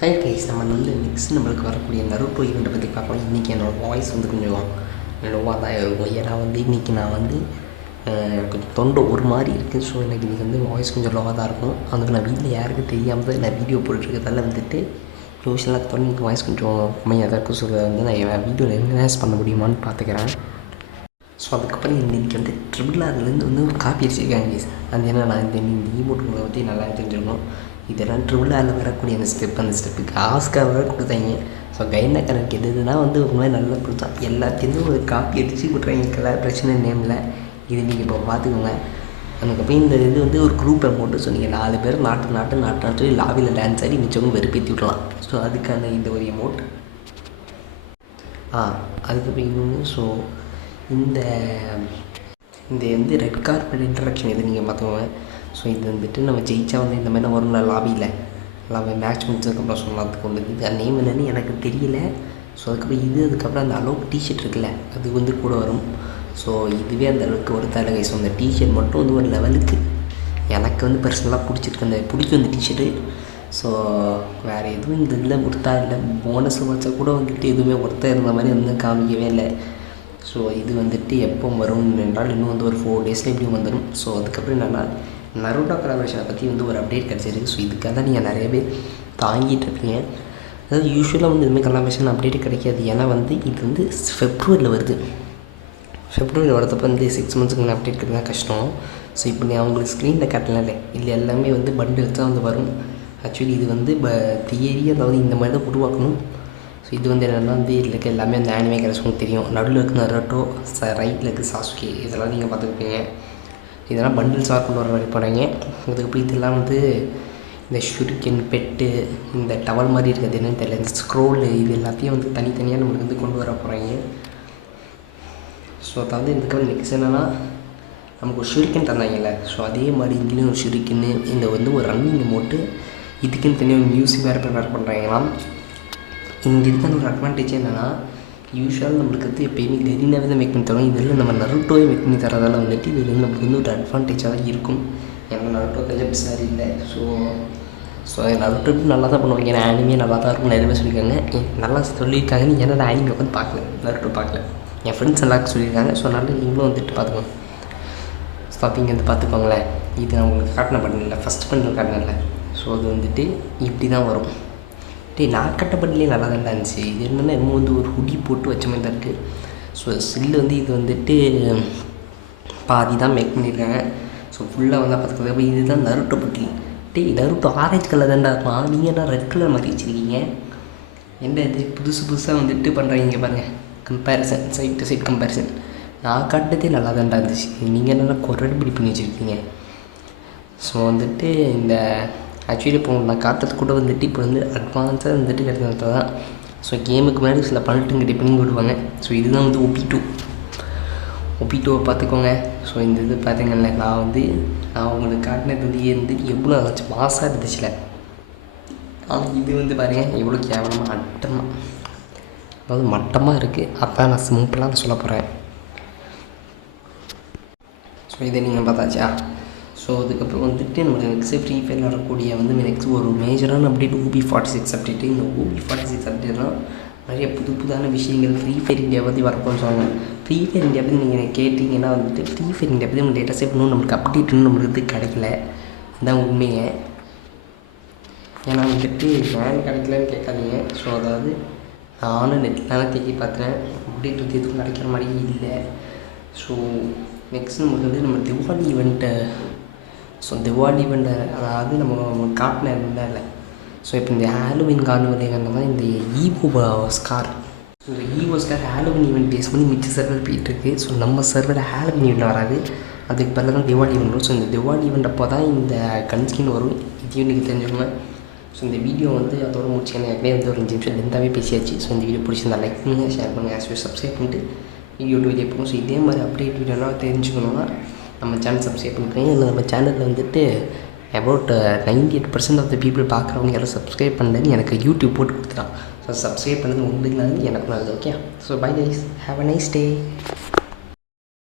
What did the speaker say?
Hi guys, நம்ம வந்து next நம்மளுக்கு வரக்கூடிய நருட்டோ ஈவெண்ட்டை பற்றி பார்க்கலாம். இன்றைக்கி என்னோடய வாய்ஸ் வந்து கொஞ்சம் லோவாக தான் இருக்கும். ஏன்னா வந்து இன்றைக்கி நான் வந்து கொஞ்சம் தொண்டை ஒரு மாதிரி இருக்குது. ஸோ எனக்கு இன்றைக்கி வந்து வாய்ஸ் கொஞ்சம் லோவாக தான் இருக்கும். அதுக்கு நான் வீட்டில் யாருக்கும் தெரியாமல் தான் நான் வீடியோ போட்டுருக்கிறதால வந்துட்டு யூஸ்வலாக தொண்டைக்கு வாய்ஸ் கொஞ்சம் கம்மியாக தான் இருக்கும். ஸோ அதை வந்து நான் என் வீடியோவில் என்ஹான்ஸ் பண்ண முடியுமான்னு பார்த்துக்கிறேன். ஸோ அதுக்கப்புறம் இன்றைக்கி வந்து ட்ரிபிள் ஆர்லேருந்து வந்து ஒரு காப்பி அடிச்சிருக்காங்க கைஸ். அது ஏன்னா நான் இந்த ஈமோட்டுகளை பற்றி நல்லா தெரிஞ்சுக்கணும். இதெல்லாம் ட்ரிபிள் ஆரில் வரக்கூடிய அந்த ஸ்டெப்புக்கு ஆஸ்கார் வேறு கொடுத்தாங்க. ஸோ கைனா கணக்கு எதுனா வந்து ஒரு மாதிரி நல்லா கொடுத்தான். எல்லாத்தையும் ஒரு காப்பி அடித்து விட்றாங்க கலர் பிரச்சனை நேமில். இது நீங்கள் இப்போ பார்த்துக்கோங்க. அதுக்கப்புறம் இந்த இது வந்து ஒரு குரூப்பை போட்டு ஸோ நீங்கள் 4 பேர் நாட்டு லாபியில் டான்ஸ் ஆடி மிச்சவங்க வெறுப்பேற்றி விட்றலாம். ஸோ அதுக்கான இந்த ஒரு எமௌண்ட். அதுக்கப்புறம் இன்னொன்று ஸோ இந்த வந்து ரெட் கார்பெட் இன்ட்ரடக்ஷன் இது நீங்கள் பார்த்துக்கோங்க. ஸோ இது வந்துட்டு நம்ம ஜெயிச்சா வந்து இந்த மாதிரி வரும்ல லாபியில் மேட்ச் முடிச்சதுக்கப்புறம் சொன்னதுக்கு ஒன்று இது நேம் என்னன்னு எனக்கு தெரியல. ஸோ அதுக்கப்புறம் அந்த அலோக் டிஷர்ட் இருக்குல்ல அது வந்து கூட வரும். ஸோ இதுவே அந்த அளவுக்கு ஒரு தடவை. ஸோ அந்த டிஷர்ட் மட்டும் வந்து ஒரு லெவலுக்கு எனக்கு வந்து பர்சனலாக பிடிக்கும் அந்த டிஷர்ட்டு. ஸோ வேறு எதுவும் இந்த இதில் ஒர்த்தா இல்லை. போனஸ் வச்சா கூட வந்துட்டு எதுவுமே ஒர்த்தாக இருந்த மாதிரி வந்து காமிக்கவே இல்லை. ஸோ இது வந்துட்டு எப்போ வரும் என்றால் இன்னும் வந்து ஒரு 4 டேஸில் எப்படியும் வந்துடும். ஸோ அதுக்கப்புறம் என்னென்னா நருட்டோ கொலாபரேஷனை பற்றி வந்து ஒரு அப்டேட் கிடச்சிருக்கு. ஸோ இதுக்காக தான் நீங்கள் நிறைய பேர் தாங்கிட்டு இருக்கீங்க. அதாவது யூஸ்வலாக வந்து இதுமாதிரி கொலாபரேஷன் அப்டேட்டு கிடைக்காது. ஏன்னா வந்து இது வந்து ஃபெப்ரவரியில் வருது. ஃபெப்ரவரி வரதப்போ வந்து 6 மந்த்ஸுக்கு மேலே அப்டேட் கிடையாது கஷ்டம். ஸோ இப்போ நீ அவங்களுக்கு ஸ்க்ரீனில் காட்டலாம் இல்லை எல்லாமே வந்து பண்டில் தான் வந்து வரும். ஆக்சுவலி இது வந்து தியரி அதாவது இந்த மாதிரி தான் உருவாக்கணும். ஸோ இது வந்து என்னென்னா வந்து இதில் இருக்க எல்லாமே அந்த ஆனிமே கேரக்டர்ஸ் தெரியும். நடுவில் இருக்க நருட்டோ, ரைட்டில் இருக்க சாசுகே இதெல்லாம் நீங்கள் பார்த்துருப்பீங்க. இதெல்லாம் பண்டில்ஸாக கொண்டு வர மாதிரி போகிறாங்க. அதுக்கப்புறம் இதெல்லாம் வந்து இந்த ஷுரிக்கன் பெட்டு இந்த டவல் மாதிரி இருக்கிறது என்னன்னு தெரியல. இந்த ஸ்க்ரோலு இது எல்லாத்தையும் வந்து தனித்தனியாக நம்மளுக்கு வந்து கொண்டு வர போகிறாங்க. ஸோ அதாவது இதுக்கு நெக்ஸ்ட் என்னென்னா நமக்கு ஒரு ஷுரிக்கன் தந்தாங்கல்ல. ஸோ அதே மாதிரி இங்கேயும் ஒரு ஷுரிக்கன்னு இந்த வந்து ஒரு ரன்னிங் அமௌண்ட்டு இதுக்குன்னு தனியாக ஒரு மியூசிக் வேறு ப்ரிப்பேர் பண்ணுறாங்களாம். இங்கே இருக்க ஒரு அட்வான்டேஜ் என்னென்னா யூஸ்வலாக நம்மளுக்கு வந்து எப்போயுமே கெரினாவே தான் மேக் பண்ணி தரோம். இதில் நம்ம நருட்டோவே மேக் பண்ணி தரதால் வந்துட்டு இது வந்து நம்மளுக்கு வந்து ஒரு அட்வான்டேஜாக தான் இருக்கும். ஏன்னா நருட்டோ கொஞ்சம் பிசாரி இல்லை. ஸோ நருட்டோ நல்லா தான் பண்ணுவாங்க. ஏன்னா ஆனிமே நல்லா தான் இருக்கும். நிறைய பேர் சொல்லியிருக்காங்க நல்லா சொல்லியிருக்காங்கன்னு. ஏன்னா நான் ஆனிமே உட்காந்து பார்க்கல, நருட்டோ பார்க்கல. என் ஃப்ரெண்ட்ஸ் எல்லாருக்கும் சொல்லியிருக்காங்க. ஸோ அதனால் நீங்களும் வந்துட்டு பார்த்துக்கோங்க. ஸ்டாப்பிங் வந்து பார்த்துக்கோங்களேன். இது நான் உங்களுக்கு காட்டின பண்ணல, ஃபஸ்ட் பண்ண காட்டினல. ஸோ அது வந்துட்டு இப்படி தான் வரும். நான் கட்டப்பட்டிலே நல்லா தான் இருந்துச்சு. இது என்னென்னா இன்னும் வந்து ஒரு ஹுடி போட்டு வச்ச மாதிரி தான் இருக்குது. ஸோ ஸ்டில் வந்து இது வந்துட்டு பாதி தான் மேக் பண்ணியிருக்காங்க. ஸோ ஃபுல்லாக வந்து பார்த்துக்கோ. இதுதான் நருட்டோ பட்டி. நருட்டோ ஆரஞ்சு கலர் தான்டா இருக்கும். நீங்கள் என்ன ரெட் கலர் மாற்றி வச்சுருக்கீங்க? என்ன இது புதுசாக வந்துட்டு பண்ணுறீங்க பாருங்கள். Comparison side to side comparison. நான் காட்டுறதே நல்லா தான்டா இருந்துச்சு. நீங்கள் என்னென்னா குரடுபடி பண்ணி வச்சுருக்கீங்க. ஸோ வந்துட்டு இந்த ஆக்சுவலி இப்போ நான் காட்டுறது கூட வந்துட்டு இப்போ வந்து அட்வான்ஸாக வந்துட்டு கிடைச்சது தான். ஸோ கேமுக்கு முன்னாடி சில பல்ட்டுங்க டிப்பெண்டிங் விடுவாங்க. ஸோ இதுதான் வந்து ஒபி2 பார்த்துக்கோங்க. ஸோ இந்த இது பார்த்தீங்கல்ல நான் உங்களுக்கு காட்டினது வந்து எவ்வளோ ஆச்சு மாசாக இருந்துச்சுல. ஆனால் இது வந்து பாருங்கள் எவ்வளோ கேவலமாக அதாவது மட்டமாக இருக்குது. அப்போ நான் சிம்பிளாக சொல்ல போகிறேன். ஸோ இதை நீங்கள் பார்த்தாச்சா? ஸோ அதுக்கப்புறம் வந்துட்டு நம்மளுக்கு நெக்ஸ்ட் ஃப்ரீ ஃபயர் வரக்கூடிய வந்து நெக்ஸ்ட் ஒரு மேஜரான அப்டேட் OB46 அப்டேட்டு. இந்த OB46 அப்டேட்லாம் நிறைய புதுதான விஷயங்கள் ஃப்ரீ ஃபயர் இந்தியா பற்றி வரப்போன்னு சொன்னாங்க. ஃப்ரீ ஃபயர் இந்தியா பற்றி நீங்கள் கேட்டிங்கன்னா வந்துட்டு ஃப்ரீ ஃபயர் இந்தியா பற்றி நம்ம டேட்டா சேவ் பண்ணணும். நம்மளுக்கு அப்டேட் இன்னும் நம்மளுக்கு கிடைக்கல. அதுதான் உண்மைங்க. ஏன்னா வந்துட்டு ஏன் கிடைக்கலன்னு கேட்காதீங்க. ஸோ அதாவது நானும் நெட்லாம் தேக்கி பார்த்தேன். அப்டேட் வந்து எதுவும் கிடைக்கிற மாதிரி இல்லை. ஸோ நெக்ஸ்ட் நம்மளுக்கு வந்து நம்ம திவாலி ஈவெண்ட்டை அதாவது நம்ம காட்டின இல்லை. ஸோ இப்போ இந்த ஹாலோவின் கார்னிவல் தான் இந்த ஈவோ ஸ்கார். ஸோ இந்த ஈவோ ஸ்கார் ஹாலோவின் ஈவெண்ட் பேஸ் பண்ணி மிச்ச சர்வர் போயிட்டுருக்கு. ஸோ நம்ம சர்வரில் ஹாலோவின் ஈவெண்ட் வராது. அதுக்கு பதில் தான் திவாலி ஈவெண்ட் வரும். ஸோ இந்த திவாலி ஈவெண்ட் அப்போ தான் இந்த கன்ஸ்கின் வரும். இதையும் நீங்கள் தெரிஞ்சுக்கோங்க. ஸோ இந்த வீடியோ வந்து அதோட முடிச்சு எனக்கு வந்து ஒரு 5 நிமிஷம் லென்த்தாகவே பேசியாச்சு. ஸோ இந்த வீடியோ பிடிச்சிருந்தா லைக் பண்ணுங்கள், ஷேர் பண்ணுங்கள், ஆஸ் சப்ஸ்கிரைப் பண்ணிட்டு வீடியோ போகும். ஸோ இதே மாதிரி அப்டேட் வீடியோலாம் தெரிஞ்சுக்கணுன்னா நம்ம சேனல் சப்ஸ்கிரைப் பண்ணிக்கிறேன். இல்லை நம்ம சேனலில் வந்துட்டு அபவுட் 98% ஆஃப் த பீப்புள் பார்க்குறவங்க யாரும் சப்ஸ்கிரைப் பண்ணலன்னு எனக்கு யூடியூப் போட்டு கொடுத்துட்டான். ஸோ சப்ஸ்கிரைப் பண்ணது உங்களுக்கு நல்லது, எனக்கு நல்லது. Okay. So bye guys, have a nice day.